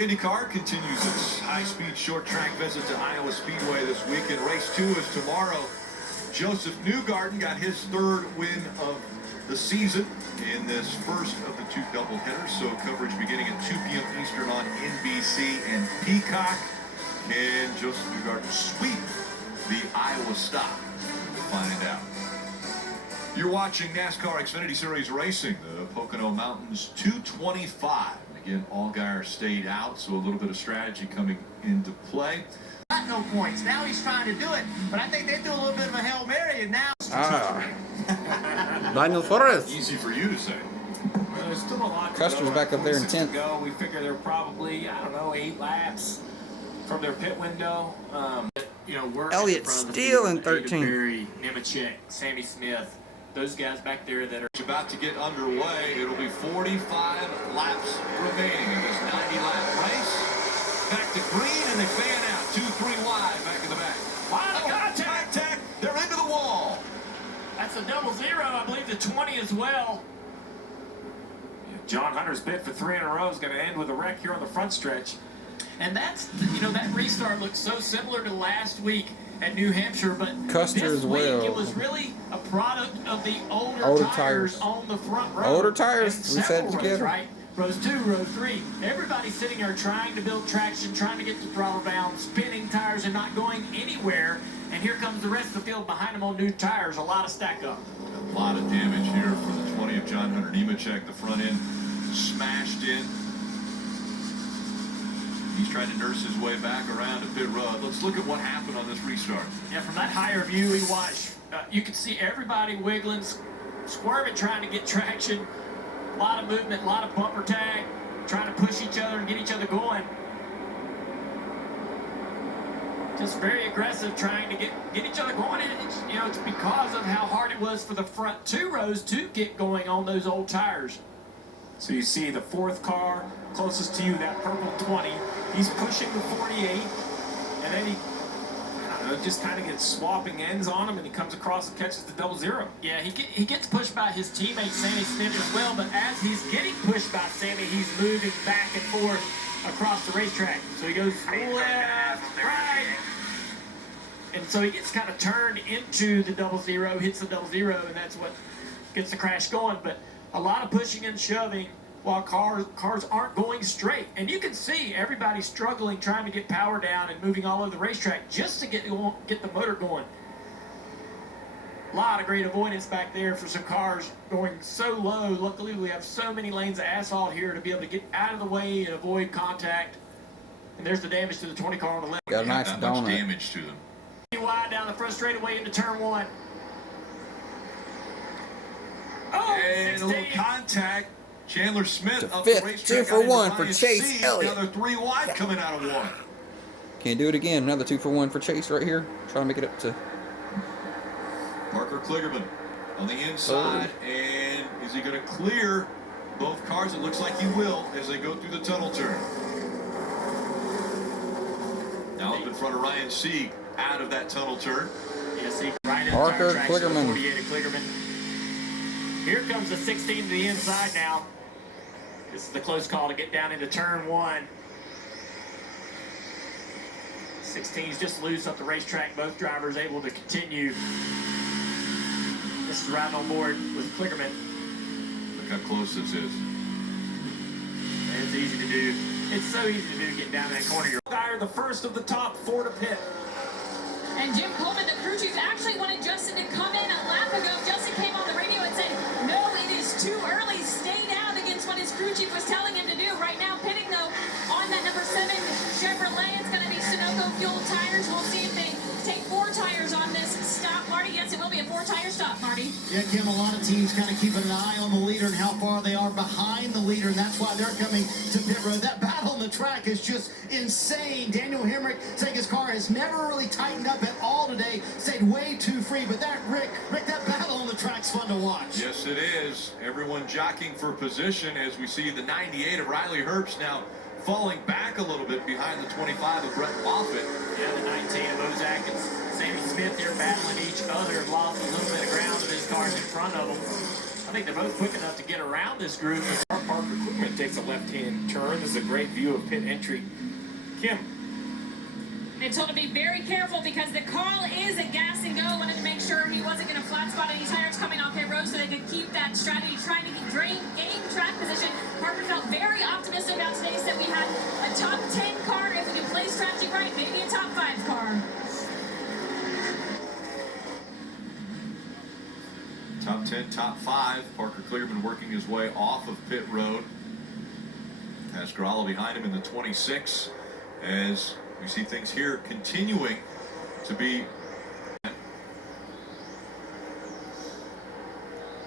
IndyCar continues its high-speed short track visit to Iowa Speedway this weekend. Race 2 is tomorrow. Joseph Newgarden got his third win of the season in this first of the two doubleheaders. So coverage beginning at 2 p.m. Eastern on NBC and Peacock. Can Joseph Newgarden sweep the Iowa stop? We'll find out. You're watching NASCAR Xfinity Series Racing, the Pocono Mountains 225. Again, Allgaier stayed out, so a little bit of strategy coming into play. Got no points. Now he's trying to do it, but I think they do a little bit of a Hail Mary, and now... Daniel Flores. Easy for you to say. Well, there's still a lot to Custer's go. back up there in 10th. Go. We figure they're probably, I don't know, 8 laps from their pit window. You know, we're Elliott Steele in 13th. Barry, Nemechek, Sammy Smith, those guys back there that are about to get underway. It'll be 45 laps remaining in this 90-lap race. Back to green, and they fan out. 2-3 wide, back in the back. Wow, contact! They're into the wall. That's a 0-0. I believe the 20 as well. Yeah, John Hunter's bid for 3 in a row is going to end with a wreck here on the front stretch. And that's, you know, that restart looks so similar to last week at New Hampshire, but Custer this as week well. it was really a product of the older tires on the front row. Older tires, we said rows, together. right? Rows 2, row 3. Everybody's sitting there trying to build traction, trying to get the throttle down, spinning tires and not going anywhere. And here comes the rest of the field behind them on new tires. A lot of stack up. A lot of damage here for the 20 of John Hunter Nemechek. The front end smashed in. He's trying to nurse his way back around to pit road. Let's look at what happened on this restart. Yeah, from that higher view we watched, you could see everybody wiggling, squirming, trying to get traction. A lot of movement, a lot of bumper tag, trying to push each other and get each other going. Just very aggressive, trying to get each other going. And it's, you know, it's because of how hard it was for the front 2 rows to get going on those old tires. So you see the 4th car closest to you, that purple 20. He's pushing the 48, and then he just kind of gets swapping ends on him, and he comes across and catches the 0-0. Yeah, he gets pushed by his teammate Sammy Smith as well, but as he's getting pushed by Sammy, he's moving back and forth across the racetrack. So he goes left, right, and so he gets kind of turned into the 0-0, hits the 0-0, and that's what gets the crash going. But a lot of pushing and shoving while cars aren't going straight. And you can see everybody struggling, trying to get power down and moving all over the racetrack just to get the motor going. A lot of great avoidance back there for some cars going so low. Luckily, we have so many lanes of asphalt here to be able to get out of the way and avoid contact. And there's the damage to the 20 car on the left. Got a nice Not donut. much damage to them. Wide down the front straightaway into turn 1. Oh, And a little contact. Chandler Smith To up fifth, the racetrack. 2 for out into 1 for Ryan Chase Sieg. Elliott. Another 3 wide coming out of 1. Can't do it again. Another 2 for 1 for Chase right here. Trying to make it up to Parker Kligerman on the inside. And is he going to clear both cars? It looks like he will as they go through the tunnel turn. Now up in front of Ryan Sieg out of that tunnel turn. Yes, he right in Parker the tire tracks, Kligerman. 48 of Kligerman. Here comes the 16 to the inside now. This is the close call to get down into turn 1. 16's just loose up the racetrack. Both drivers able to continue. This is right on board with Kligerman. Look how close this is. It's easy to do. It's so easy to do getting down that corner. You're the first of the top 4 to pit. And Jim Coleman, the crew chief, actually wanted Justin to come in a lap ago. Justin came on the radio and said, no, it is too early. Stay down against what his crew chief was telling him to do. Right now, pitting, though, on that number 7 Chevrolet, it's going to be Sunoco fuel tires. We'll see if they take 4 tires on this stop. Marty, yes, it will be a 4-tire stop, Marty. Yeah, Kim, a lot of teams kind of keeping an eye on the leader and how far they are behind the leader, and that's why they're coming to pit road. That battle on the track is just insane. Daniel Hemrick saying his car has never really tightened up at all today. Stayed way too free, but that, Rick, that battle on the track's fun to watch. Yes, it is. Everyone jockeying for position as we see the 98 of Riley Herbst now falling back a little bit behind the 25 of Brett Moffitt. Yeah, the 19 of Ozak and Sammy Smith here battling each other. Lost a little bit of ground with his cars in front of them. I think they're both quick enough to get around this group. Parker Clipman takes a left-hand turn. This is a great view of pit entry. Kim. They told him to be very careful because the call is a gas and go. Wanted to make sure he wasn't going to flat spot any tires coming off pit road so they could keep that strategy, trying to gain track position. Parker felt very optimistic about today, said we had a top 10 car. If we can play strategy right, maybe a top 5 car. Top 10, top 5. Parker Clearman working his way off of pit road. Nascar behind him in the 26 as we see things here continuing to be.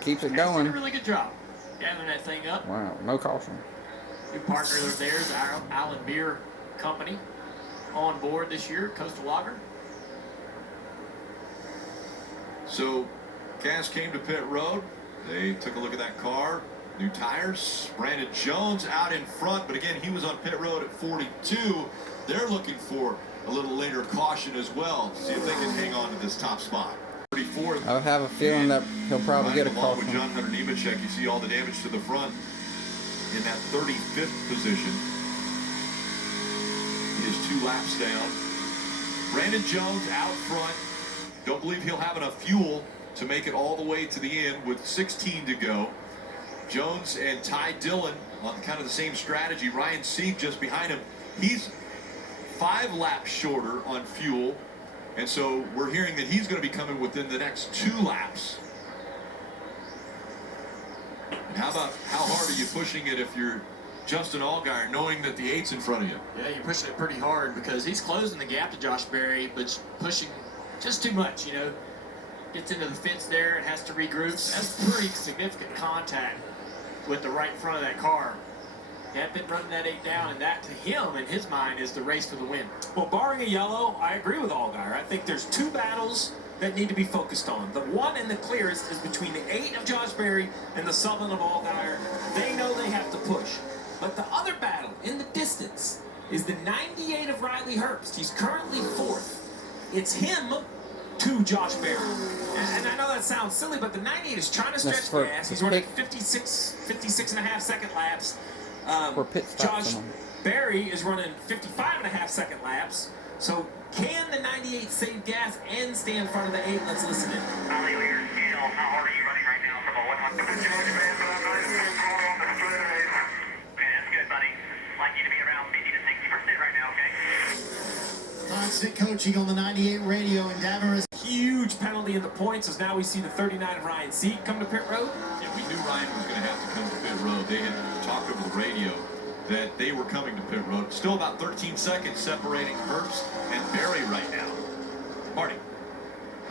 Keeps it Did going. a really good job gathering that thing up. Wow, no caution. New partner of theirs, Allen Beer Company, on board this year, Coastal Lager. So Gas came to pit road. They took a look at that car. New tires. Brandon Jones out in front, but again, he was on pit road at 42. They're looking for a little later caution as well. See if they can hang on to this top spot. 34th. I have a feeling that he'll probably get a Along with caution. John Hunter Nemechek, you see all the damage to the front in that 35th position. He is 2 laps down. Brandon Jones out front. Don't believe he'll have enough fuel to make it all the way to the end with 16 to go. Jones and Ty Dillon on kind of the same strategy. Ryan Sieg just behind him. He's 5 laps shorter on fuel, and so we're hearing that he's going to be coming within the next 2 laps. And how hard are you pushing it if you're Justin Allgaier, knowing that the 8's in front of you? Yeah, you're pushing it pretty hard because he's closing the gap to Josh Berry, but pushing just too much, you know. Gets into the fence there and has to regroup. That's pretty significant contact with the right front of that car. He had been running that 8 down, and that to him, in his mind, is the race for the win. Well, barring a yellow, I agree with Allgaier. I think there's 2 battles that need to be focused on. The one and the clearest is between the 8 of Josh Berry and the 7 of Allgaier. They know they have to push. But the other battle in the distance is the 98 of Riley Herbst. He's currently 4th. It's him to Josh Berry. And I know that sounds silly, but the 98 is trying to stretch gas. He's running 56 and a half second laps. Josh Berry is running 55 and a half second laps. So can the 98 save gas and stay in front of the 8? Let's listen in. How hard are you running right now for the 100? Okay, that's good, buddy. Like you to be around 50 to 60% right now, okay? Constant coaching on the 98 radio, and Davin is Huge penalty in the points as now we see the 39 of Ryan Sieg come to pit road. Yeah, we knew Ryan was going to have to come to pit road. They had talked over the radio that they were coming to pit road. Still about 13 seconds separating Herbst and Berry right now. Marty.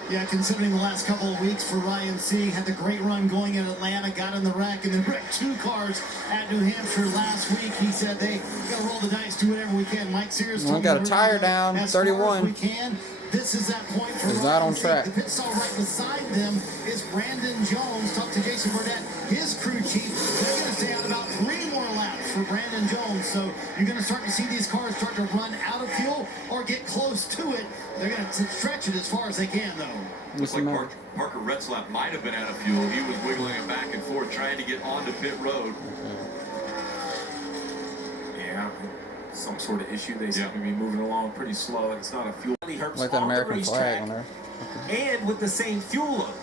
Yeah, considering the last couple of weeks for Ryan Sieg, had the great run going in Atlanta, got in the wreck, and then wrecked 2 cars at New Hampshire last week. He said they got to roll the dice, do whatever we can. Mike Sears told got a tire down, as 31. far as we can. This is that point for He's not on Sieg. track. The pit stall right beside them is Brandon Jones. Talked to Jason Burdett, his crew chief. They're going to stay out about 3 more laps for Brandon Jones. So you're going to start to see these cars start to run out of fuel or get close to it. They're going to stretch it as far as they can, though. Looks like Parker Retzlaff might have been out of fuel. He was wiggling it back and forth, trying to get onto pit road. Yeah, some sort of issue. They seem to be moving along pretty slow. It's not a fuel. Like that American flag on there. And with the same fuel load.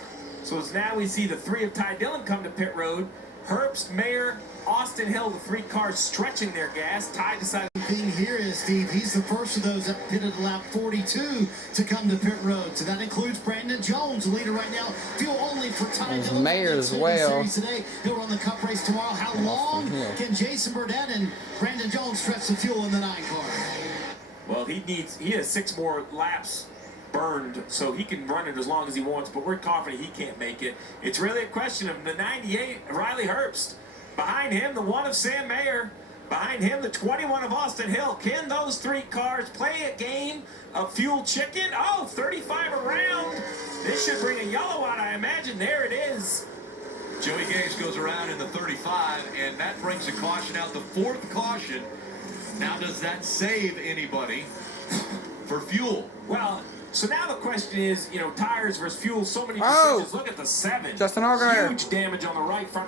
So as now we see the 3 of Ty Dillon come to pit road. Herbst, Mayer, Austin Hill, the 3 cars stretching their gas. Ty decided. The thing here is, Steve, he's the first of those that pitted lap 42 to come to pit road. So that includes Brandon Jones, the leader right now. Fuel only for Ty Dillon. Mayer as well. Today. He'll run the cup race tomorrow. How long can Jason Burdett and Brandon Jones stretch the fuel in the 9 car? Well, he has 6 more laps burned, so he can run it as long as he wants, but we're confident he can't make it. It's really a question of the 98, Riley Herbst. Behind him, the 1 of Sam Mayer. Behind him, the 21 of Austin Hill. Can those 3 cars play a game of fuel chicken? Oh, 35 around. This should bring a yellow out, I imagine. There it is. Joey Gase goes around in the 35, and that brings a caution out, the 4th caution. Now, does that save anybody for fuel? Well, So now the question is, tires versus fuel, so many Oh. decisions. Look at the 7. Justin Allgaier. Huge damage on the right front.